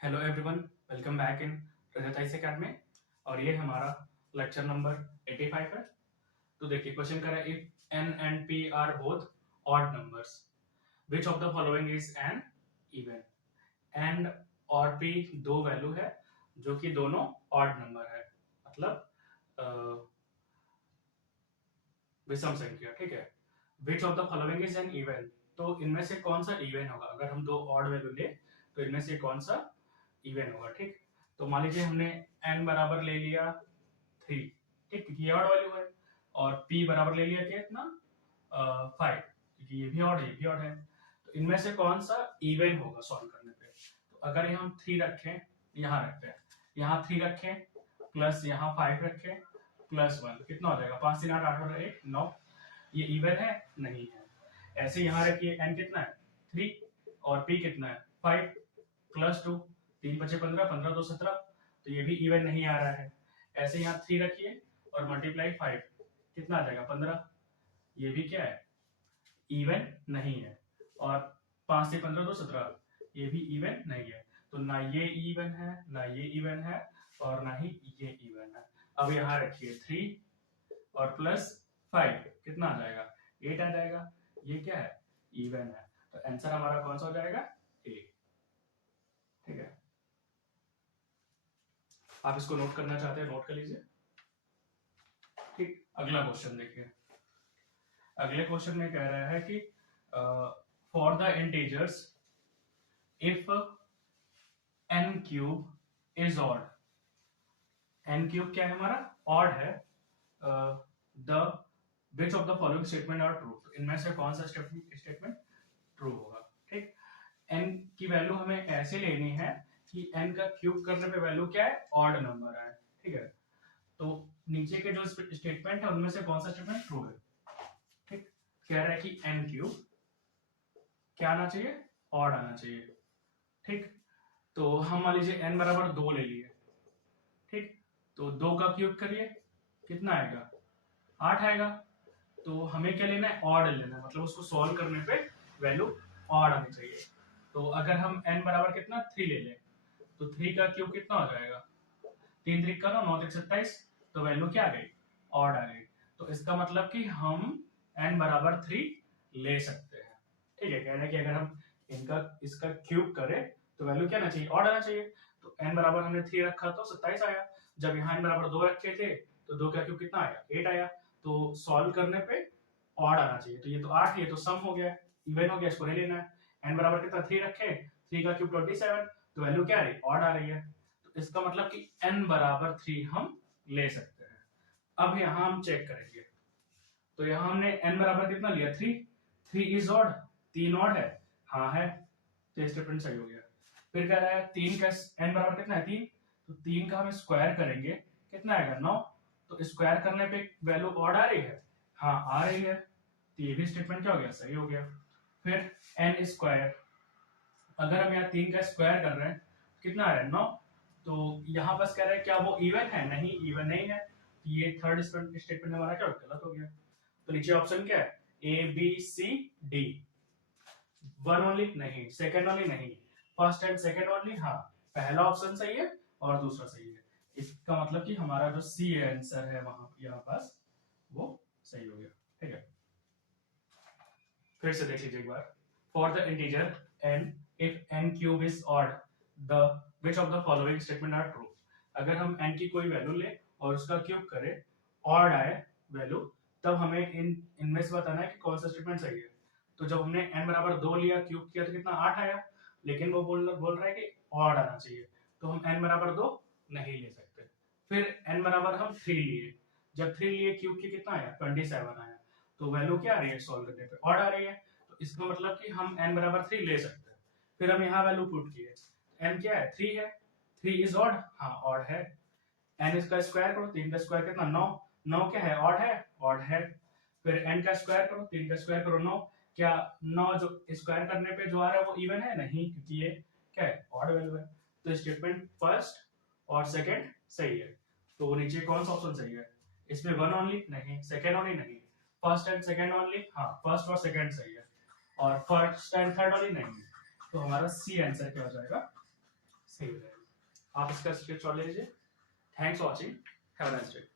Hello everyone, welcome back in Rajat ice academy. और ये हमारा लेक्चर नंबर 85 है। तो देखिए क्वेश्चन करें, if n and p are both odd numbers, which of the following is an even. n और p दो value है जो कि दोनों ऑड नंबर है, मतलब विषम संख्या, ठीक है। विच of the following is an even, तो इनमें से कौन सा इवन होगा। अगर हम दो ऑड वैल्यू ले तो इनमें से कौन सा इवन होगा, ठीक। तो मान लीजिए हमने n बराबर ले लिया 3, ठीक, क्योंकि ये ऑड वैल्यू है, और p बराबर ले लिया कितना 5, क्योंकि ये भी ऑड है, ये भी ऑड है। तो इनमें से कौन सा इवन होगा सॉल्व करने पे। तो अगर हम 3 रखें, यहाँ रखते हैं, यहाँ 3 रखें प्लस यहाँ 5 रखें प्लस 1, कितना हो जाएगा 5 3 8 8 और 1 9। ये इवन है नहीं है। ऐसे यहाँ रखिए, n कितना है 3 और p कितना है 5 प्लस 2, 3 बचे 15, 15 2 17, तो ये भी इवन नहीं आ रहा है। ऐसे यहाँ 3 रखिए और मल्टीप्लाई 5, कितना आ जाएगा 15, ये भी क्या है इवन नहीं है। और 5 से 15 2 17, ये भी इवन नहीं है। तो ना ये इवन है, ना ये इवन है, और ना ही ये इवन है। अब यहाँ रखिए 3 और प्लस 5, कितना आ जाएगा 8 आ जाएगा। ये क्या है इवन है। तो आंसर हमारा कौन सा हो जाएगा ए, ठीक है। आप इसको नोट करना चाहते हैं, नोट कर लीजिए, ठीक। अगला क्वेश्चन देखिए। अगले क्वेश्चन में कह रहा है कि for the integers if n cube is odd, n cube क्या है हमारा ऑड है, the which of the following statement are true. तो इनमें से कौन सा स्टेटमेंट ट्रू होगा, ठीक। n की वैल्यू हमें ऐसे लेनी है कि n का क्यूब करने पे वैल्यू क्या है ऑड नंबर है, ठीक है। तो नीचे के जो स्टेटमेंट है उनमें से कौन सा स्टेटमेंट ट्रू है, ठीक। कह रहा है कि n क्यूब क्या आना चाहिए ऑड आना चाहिए, ठीक। तो हम मान लीजिए n बराबर 2 ले लिए, ठीक। तो 2 का क्यूब करिए, कितना आएगा 8 आएगा। तो हमें क्या लेना है ऑड लेना है, मतलब उसको सॉल्व करने पे वैल्यू ऑड आनी चाहिए। तो अगर हम n बराबर कितना 3 ले लें, तो 3 का क्यूब कितना हो जाएगा 3 3 का 9 3 27, तो वैल्यू क्या आ गई ऑड आ गई। तो इसका मतलब कि हम n बराबर 3 ले सकते हैं, ठीक है। कहना कि अगर हम इनका इसका क्यूब करें तो वैल्यू क्या आना चाहिए ऑड आना चाहिए। तो n बराबर हमने 3 रखा तो 27 आया। जब यहाँ n बराबर 2 रखे थे तो 2 का क्यूब कितना आया 8 आया। तो सॉल्व करने पे ऑड आना चाहिए। तो ये तो 8, ये तो सम हो गया, इवन हो गया, इसको नहीं लेना है। n बराबर कितना 3 रखे, 3 का क्यूब 27, तो वैल्यू क्या आ रही ऑड आ रही है। तो इसका मतलब कि n बराबर 3 हम ले सकते हैं। अब यहाँ हम चेक करेंगे। तो यहाँ हमने n बराबर कितना लिया 3, 3 इज ऑड, 3 ऑड है, हाँ है, तो स्टेटमेंट सही हो गया। फिर कह रहा है 3 का n बराबर कितना है 3, तो 3 का हम स्क्वायर करेंगे, कितना आएगा 9। तो स्क्वायर करने पे वैल्यू ऑड आ रही है, हाँ आ रही है, तो ये भी स्टेटमेंट क्या हो गया सही हो गया। फिर n स्क्वायर, अगर हम यहाँ 3 का स्क्वायर कर रहे हैं कितना आ रहा है 9। तो यहाँ बस कह रहे हैं क्या वो इवन है, नहीं इवन नहीं है। ये थर्ड स्टेटमेंट हमारा क्या गलत हो गया। तो नीचे ऑप्शन क्या है A B C D, one only नहीं, सेकंड ओनली नहीं, फर्स्ट एंड सेकंड ओनली, हाँ पहला ऑप्शन सही है और दूसरा सही है। इसका मतलब कि हमारा जो सी आंसर है वहां यहाँ पास वो सही हो गया, ठीक है। फिर से देख लीजिए एक बार। For the integer n if n cube is odd, the which of the following statement are true. अगर हम n की कोई वैल्यू ले और उसका क्यूब करें ऑड आए वैल्यू, तब हमें इनमें से बताना है कि कौन सा स्टेटमेंट सही है। तो जब हमने n बराबर 2 लिया, क्यूब किया तो कितना 8 आया, लेकिन वो बोल रहा है कि ऑड आना चाहिए, तो हम n बराबर 2 नहीं ले सकते। फिर n बराबर हम 3 लिए, जब 3 लिए क्यूब की कितना आया 27 आया, तो वैल्यू क्या आ रही है सॉल्व करने पे ऑड आ रही है। तो इसका मतलब कि हम n बराबर 3 ले सकते हैं। फिर हम यहाँ वैल्यू पुट किए, n क्या है 3 है, 3 इज ऑड, हाँ ऑड है। n इसका स्क्वायर करो, 3 का स्क्वायर कितना 9, 9 क्या है ऑड है। फिर n का स्क्वायर करो, 3 का स्क्वायर करो 9, क्या 9 जो स्क्वायर करने पे जो आ रहा है वो इवन है नहीं, क्योंकि ये क्या है ऑड वैल्यू है। तो स्टेटमेंट फर्स्ट और सेकंड सही है। तो नीचे कौन सा ऑप्शन सही है, इसमें वन ओनली नहीं, सेकंड ओनली नहीं, फर्स्ट एंड सेकंड ओनली, हाँ फर्स्ट और सेकंड सही है, और फर्स्ट एंड थर्ड ओनली नहीं। तो हमारा सी आंसर क्या हो जाएगा सेव रहेगा। आप इसका स्क्रीनशॉट ले लीजिए। Thanks for watching, have a nice day.